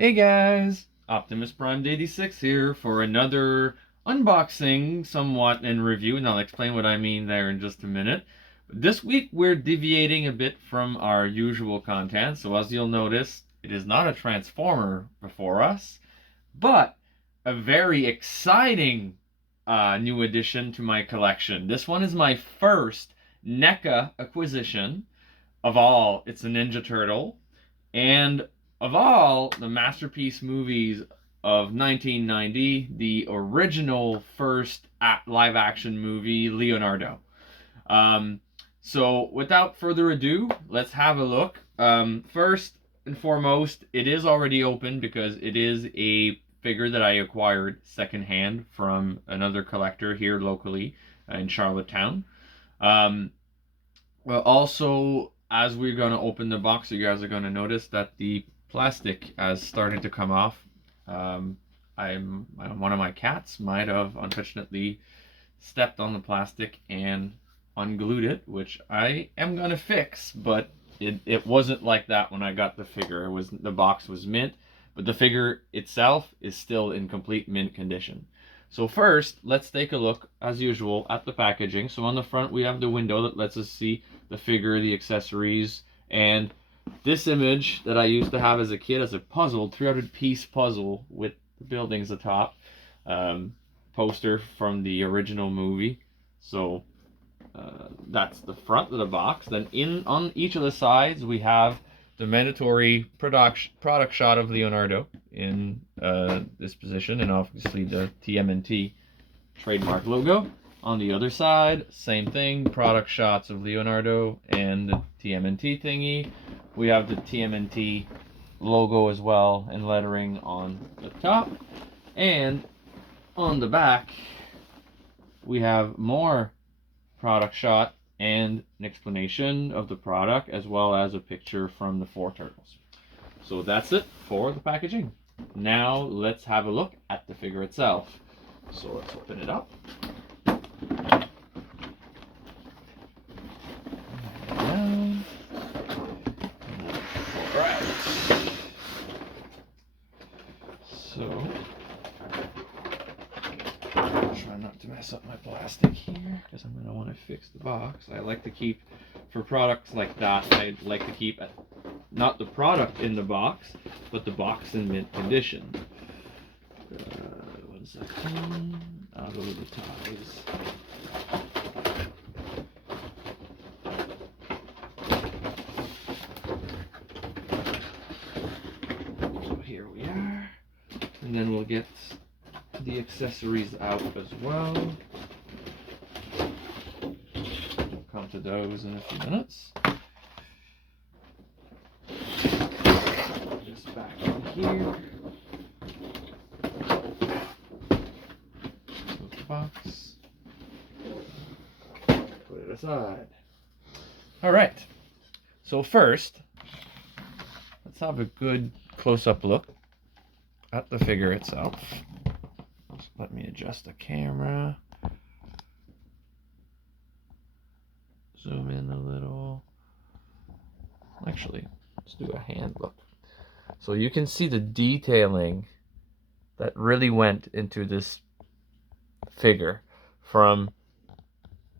Hey guys, Optimus Prime 86 here for another unboxing, somewhat, and review, and I'll explain what I mean there in just a minute. This week we're deviating a bit from our usual content, so as you'll notice, it is not a Transformer before us, but a very exciting new addition to my collection. This one is my first NECA acquisition of all. It's a Ninja Turtle, and of all the masterpiece movies of 1990, the original first live action movie, Leonardo. Um, so, without further ado, let's have a look. First and foremost, it is already open because it is a figure that I acquired secondhand from another collector here locally in Charlottetown. Um, well, also, as we're going to open the box, you guys are going to notice that the plastic has started to come off. Um, one of my cats might have unfortunately stepped on the plastic and unglued it, which I am going to fix, but it wasn't like that when I got the figure. The box was mint, but the figure itself is still in complete mint condition. So first, let's take a look, as usual, at the packaging. So on the front, we have the window that lets us see the figure, the accessories, and this image that I used to have as a kid as a puzzle, 300-piece puzzle with the buildings atop, poster from the original movie. So that's the front of the box. Then on each of the sides, we have the mandatory product shot of Leonardo in this position, and obviously the TMNT trademark logo. On the other side, same thing, product shots of Leonardo and the TMNT thingy. We have the TMNT logo as well and lettering on the top. And on the back, we have more product shot and an explanation of the product, as well as a picture from the four turtles. So that's it for the packaging. Now let's have a look at the figure itself. So let's open it up. Alright. So try not to mess up my plastic here because I'm going to want to fix the box. I like to keep, for products like that, I like to keep not the product in the box, but the box in mint condition. One second. I'll go to the ties. So here we are. And then we'll get the accessories out as well. We'll come to those in a few minutes. Just back in here. Close the box. Put it aside. Alright. So first, let's have a good close-up look at the figure itself. Just let me adjust the camera. Zoom in a little. Actually, let's do a hand look. So you can see the detailing that really went into this figure from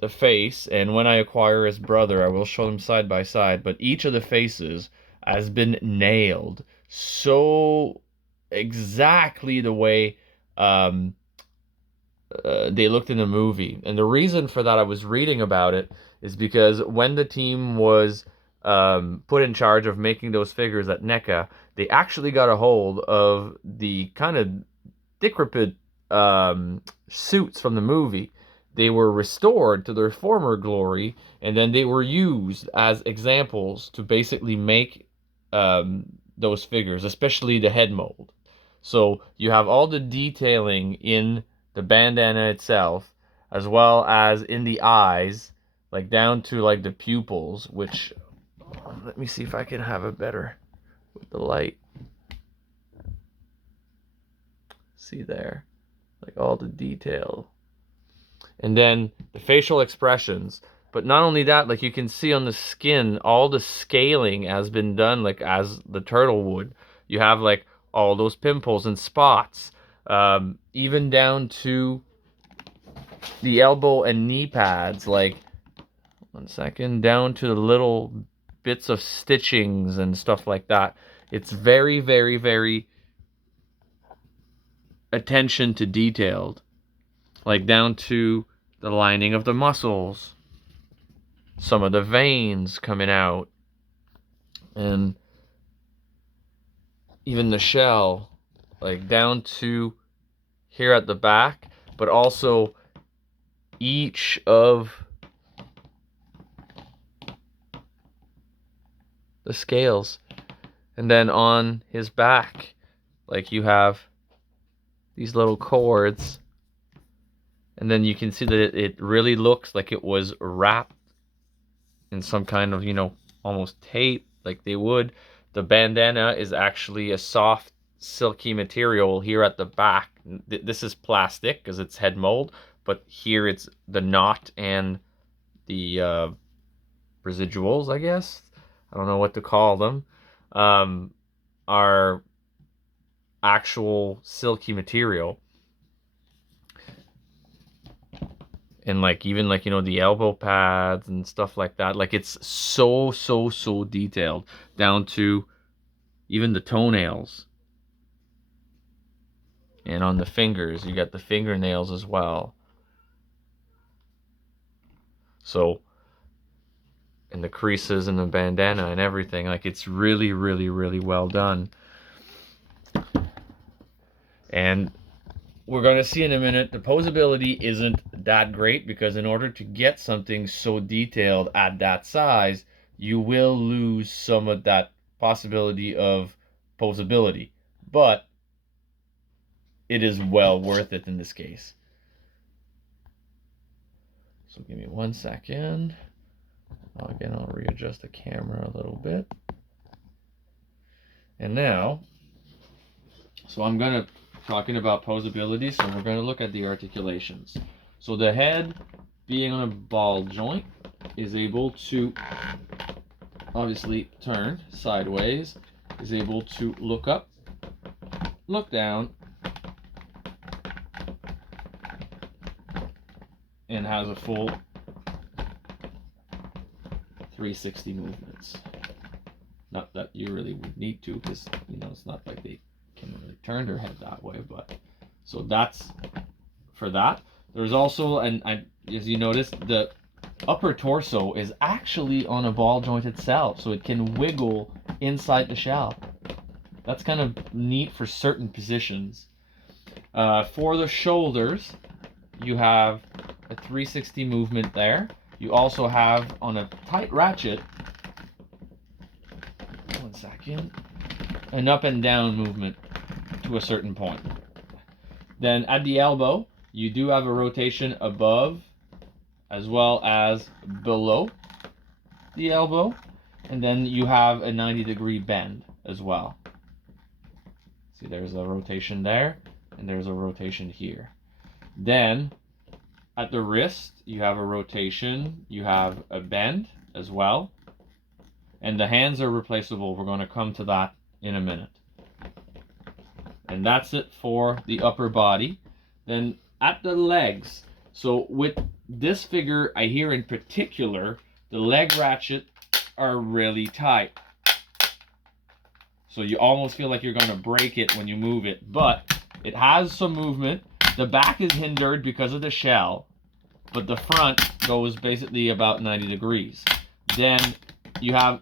the face, and when I acquire his brother, I will show them side by side, but each of the faces has been nailed so exactly the way they looked in the movie. And the reason for that, I was reading about it, is because when the team was put in charge of making those figures at NECA, they actually got a hold of the kind of decrepit suits from the movie. They were restored to their former glory, and then they were used as examples to basically make those figures, especially the head mold. So you have all the detailing in the bandana itself, as well as in the eyes, like down to like the pupils, which, let me see if I can have it better with the light. See there, like all the detail. And then the facial expressions. But not only that, like you can see on the skin, all the scaling has been done like as the turtle would. You have like all those pimples and spots, even down to the elbow and knee pads, like, 1 second, down to the little bits of stitchings and stuff like that. It's very, very, very attention to detailed, like down to the lining of the muscles, some of the veins coming out, and even the shell, like down to here at the back, but also each of the scales. And then on his back, like, you have these little cords, and then you can see that it really looks like it was wrapped in some kind of, almost tape, like they would. The bandana is actually a soft, silky material here at the back. This is plastic because it's head mold, but here it's the knot and the residuals, I guess. I don't know what to call them. Are actual silky material. And like, even like, the elbow pads and stuff like that, like, it's so detailed, down to even the toenails. And on the fingers, you got the fingernails as well. So, and the creases and the bandana and everything, like, it's really, really, really well done. And we're going to see in a minute, the posability isn't that great, because in order to get something so detailed at that size, you will lose some of that possibility of posability. But it is well worth it in this case. So give me 1 second. Again, I'll readjust the camera a little bit. And now, so I'm going to, talking about posability, so we're going to look at the articulations. So the head, being on a ball joint, is able to obviously turn sideways, is able to look up, look down, and has a full 360 movements. Not that you really would need to, because it's not like they can really turn their head that way. But so that's for that. There's also, and as you notice, the upper torso is actually on a ball joint itself, so it can wiggle inside the shell. That's kind of neat for certain positions. For the shoulders, you have a 360 movement there. You also have, on a tight ratchet, 1 second, an up and down movement to a certain point. Then at the elbow, you do have a rotation above as well as below the elbow, and then you have a 90-degree bend as well. See, there's a rotation there, and there's a rotation here. Then at the wrist, you have a rotation, you have a bend as well, and the hands are replaceable. We're going to come to that in a minute. And that's it for the upper body. Then at the legs, so with this figure, I hear in particular, the leg ratchet are really tight. So you almost feel like you're going to break it when you move it, but it has some movement. The back is hindered because of the shell, but the front goes basically about 90 degrees. Then you have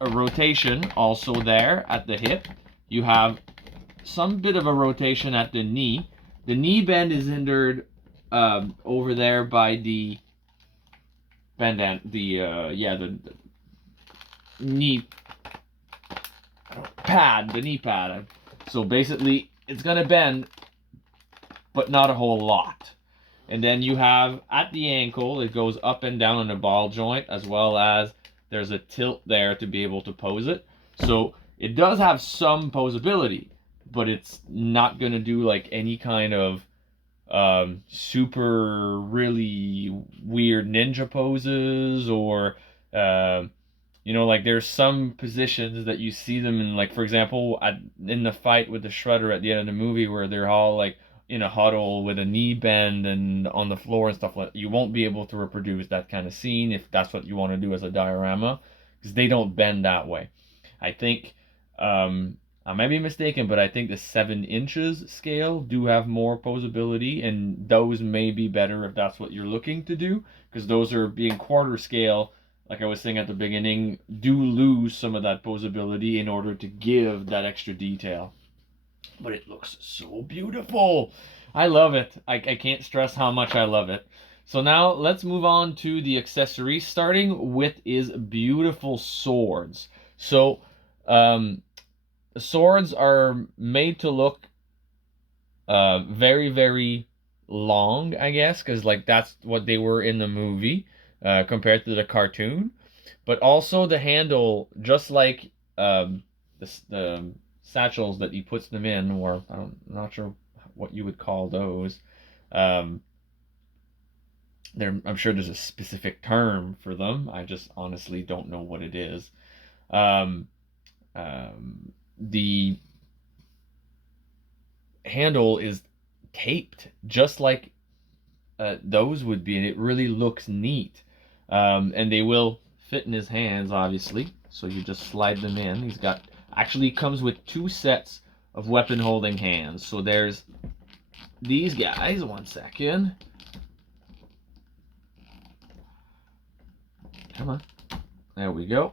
a rotation also there at the hip. You have some bit of a rotation at the knee. The knee bend is hindered over there by the bandana, the knee pad, the knee pad. So basically, it's gonna bend, but not a whole lot. And then you have at the ankle, it goes up and down on the ball joint, as well as there's a tilt there to be able to pose it. So it does have some posability, but it's not gonna do like any kind of super really weird ninja poses or You know, like there's some positions that you see them in, like for example, in the fight with the Shredder at the end of the movie where they're all like in a huddle with a knee bend and on the floor and stuff like that. You won't be able to reproduce that kind of scene if that's what you want to do as a diorama, because they don't bend that way. I think I might be mistaken, but I think the 7 inches scale do have more posability, and those may be better if that's what you're looking to do, because those are being quarter scale, like I was saying at the beginning, do lose some of that posability in order to give that extra detail. But it looks so beautiful. I love it. I can't stress how much I love it. So now let's move on to the accessories, starting with is beautiful swords. So the swords are made to look very, very long, I guess, because like that's what they were in the movie compared to the cartoon. But also the handle, just like the satchels that he puts them in, or I'm not sure what you would call those. Um, I'm sure there's a specific term for them. I just honestly don't know what it is. Um, the handle is taped just like those would be, and it really looks neat. And they will fit in his hands, obviously. So you just slide them in. He's got actually comes with 2 sets of weapon holding hands. So there's these guys. 1 second. Come on. There we go.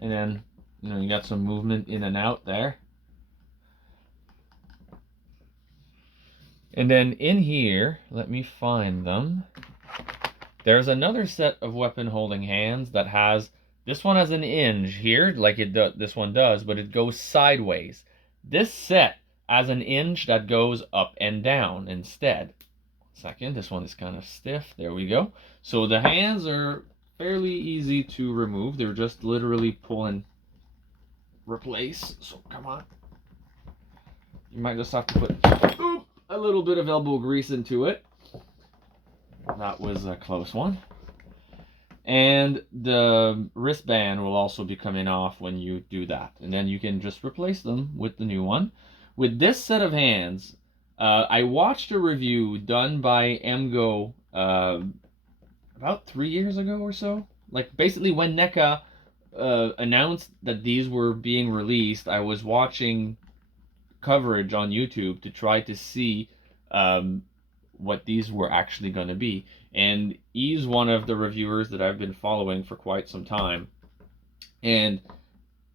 And then, you know, you got some movement in and out there. And then in here, let me find them. There's another set of weapon holding hands that has, this one has an hinge here, like this one does, but it goes sideways. This set has an hinge that goes up and down instead. Second, this one is kind of stiff. There we go. So the hands are fairly easy to remove. They're just literally pull and replace. So come on. You might just have to put a little bit of elbow grease into it. That was a close one. And the wristband will also be coming off when you do that. And then you can just replace them with the new one. With this set of hands, I watched a review done by MGO about 3 years ago or so. Like basically when Neca announced that these were being released, I was watching coverage on YouTube to try to see what these were actually going to be. And he's one of the reviewers that I've been following for quite some time. And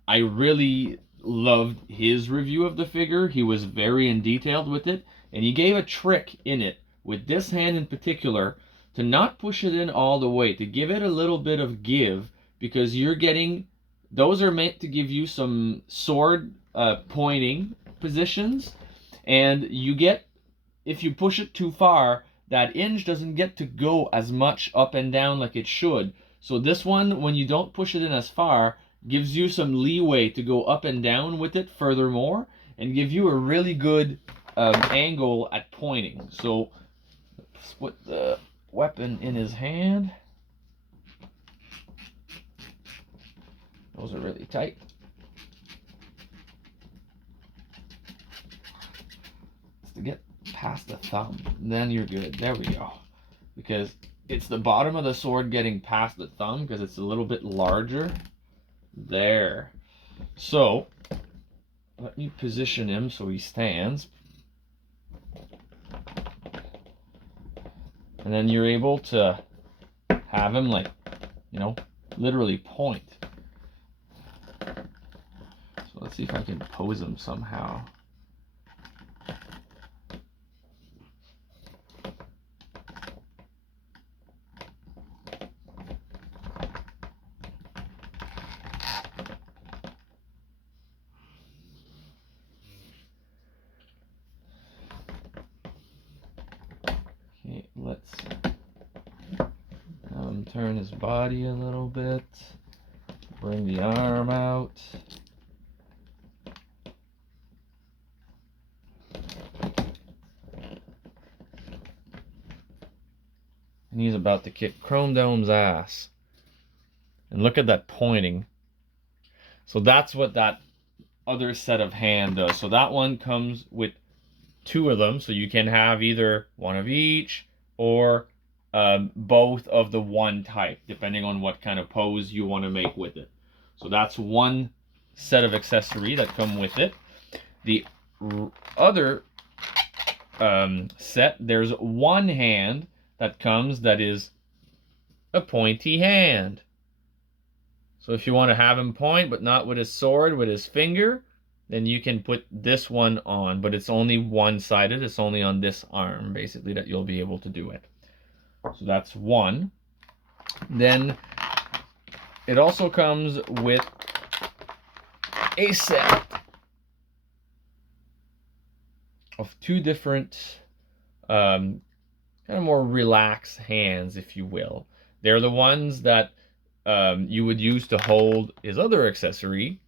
I really loved his review of the figure. He was very in detailed with it. And he gave a trick in it, with this hand in particular, to not push it in all the way, to give it a little bit of give, because you're getting, those are meant to give you some sword pointing positions. And you get, if you push it too far, that hinge doesn't get to go as much up and down like it should. So this one, when you don't push it in as far, gives you some leeway to go up and down with it furthermore, and give you a really good angle at pointing. So let's put the weapon in his hand. Those are really tight. It's to get past the thumb, then you're good. There we go. Because it's the bottom of the sword getting past the thumb, because it's a little bit larger. There. So let me position him so he stands. And then you're able to have him, like, you know, literally point. So let's see if I can pose him somehow. Okay, let's turn his body a little bit. Bring the arm out. And he's about to kick Chrome Dome's ass. And look at that pointing. So that's what that other set of hand does. So that one comes with 2 of them. So you can have either one of each or both of the one type, depending on what kind of pose you want to make with it. So that's one set of accessory that come with it. The other set, there's one hand that comes that is a pointy hand. So if you want to have him point, but not with his sword, with his finger, then you can put this one on, but it's only one-sided. It's only on this arm, basically, that you'll be able to do it. So that's one. Then it also comes with a set of 2 different kind of more relaxed hands, if you will. They're the ones that you would use to hold his other accessory,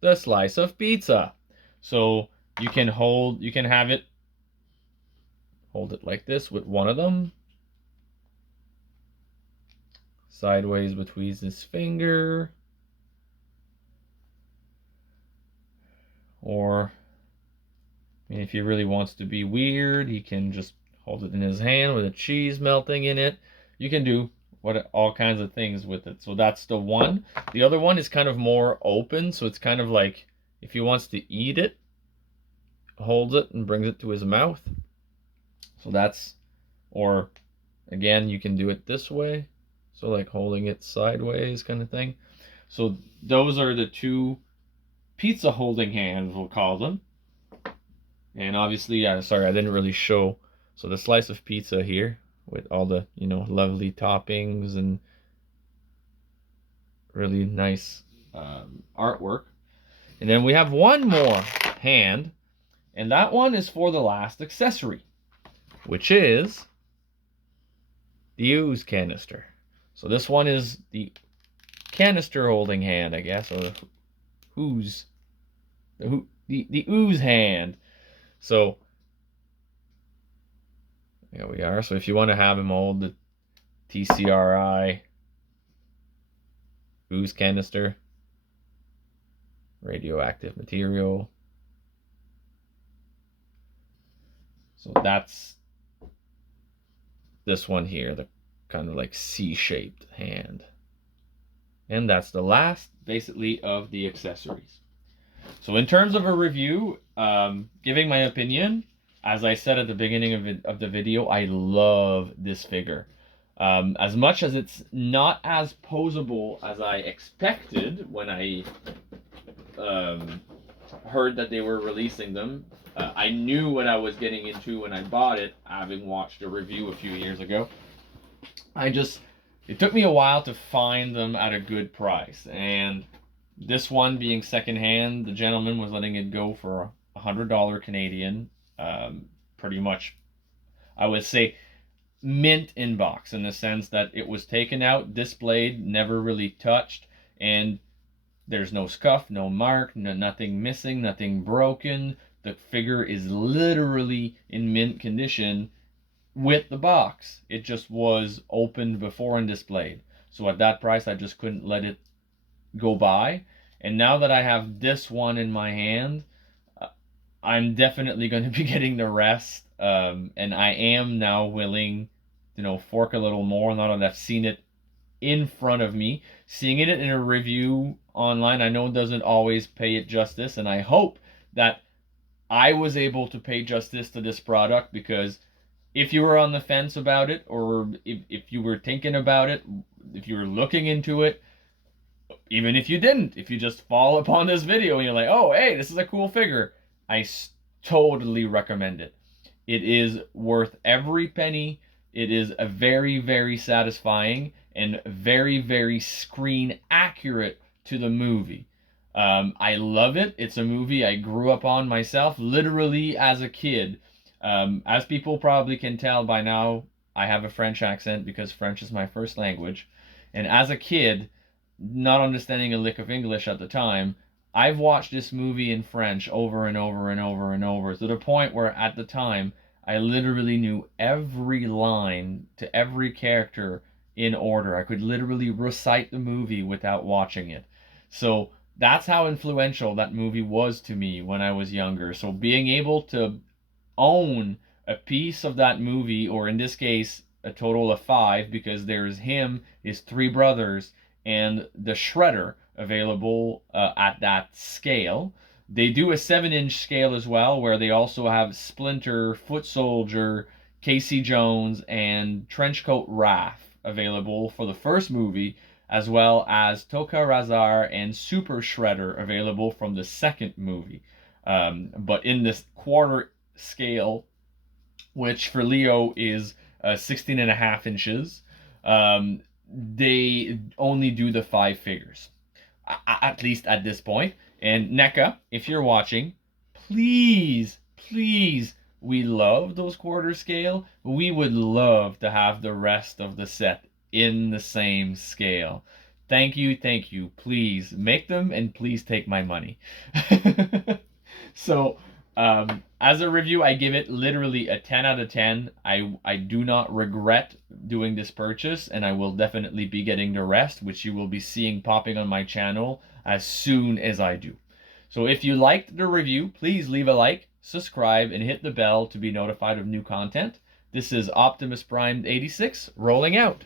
the slice of pizza. So you can hold it like this with one of them, sideways between his finger, or I mean, if he really wants to be weird, he can just hold it in his hand with a cheese melting in it. You can do all kinds of things with it. So that's the one. The other one is kind of more open, so it's kind of like if he wants to eat it, holds it and brings it to his mouth. So that's, or again, you can do it this way. So like holding it sideways kind of thing. So those are the 2 pizza holding hands, we'll call them. And obviously, yeah, sorry, I didn't really show. So the slice of pizza here with all the, lovely toppings and really nice artwork. And then we have one more hand, and that one is for the last accessory, which is the ooze canister. So this one is the canister holding hand, I guess, or the ooze, the ooze hand. So there we are. So if you want to have him hold the TCRI ooze canister, radioactive material. So that's this one here, the kind of like C-shaped hand. And that's the last, basically, of the accessories. So in terms of a review, giving my opinion, as I said at the beginning of the video, I love this figure. As much as it's not as posable as I expected when I heard that they were releasing them, I knew what I was getting into when I bought it, having watched a review a few years ago. It took me a while to find them at a good price, and this one being secondhand, the gentleman was letting it go for $100 Canadian, pretty much, I would say, mint in box, in the sense that it was taken out, displayed, never really touched, and there's no scuff, no mark, nothing missing, nothing broken. The figure is literally in mint condition with the box. It just was opened before and displayed. So at that price, I just couldn't let it go by. And now that I have this one in my hand, I'm definitely going to be getting the rest. And I am now willing to, fork a little more now that I've seen it in front of me. Seeing it in a review online, I know it doesn't always pay it justice, and I hope that I was able to pay justice to this product, because if you were on the fence about it, or if you were thinking about it, if you were looking into it, even if you didn't, if you just fall upon this video and you're like, oh, hey, this is a cool figure, I totally recommend it. It is worth every penny. It is a very, very satisfying and very, very screen accurate to the movie. I love it. It's a movie I grew up on myself, literally as a kid. As people probably can tell by now, I have a French accent because French is my first language. And as a kid, not understanding a lick of English at the time, I've watched this movie in French over and over and over and over, to the point where at the time I literally knew every line to every character in order. I could literally recite the movie without watching it. So that's how influential that movie was to me when I was younger. So being able to own a piece of that movie, or in this case, a total of five, because there's him, his three brothers, and the Shredder available at that scale. They do a 7-inch scale as well, where they also have Splinter, Foot Soldier, Casey Jones, and Trenchcoat Raph available for the first movie, as well as Toka Razar and Super Shredder available from the second movie. But in this quarter scale, which for Leo is 16 and a half inches, they only do the five figures, at least at this point. And Neca, if you're watching, please, please, we love those quarter scale. We would love to have the rest of the set in the same scale. Thank you, thank you. Please make them and please take my money. So, as a review, I give it literally a 10 out of 10. I do not regret doing this purchase, and I will definitely be getting the rest, which you will be seeing popping on my channel as soon as I do. So if you liked the review, please leave a like, subscribe, and hit the bell to be notified of new content. This is Optimus Prime 86 rolling out.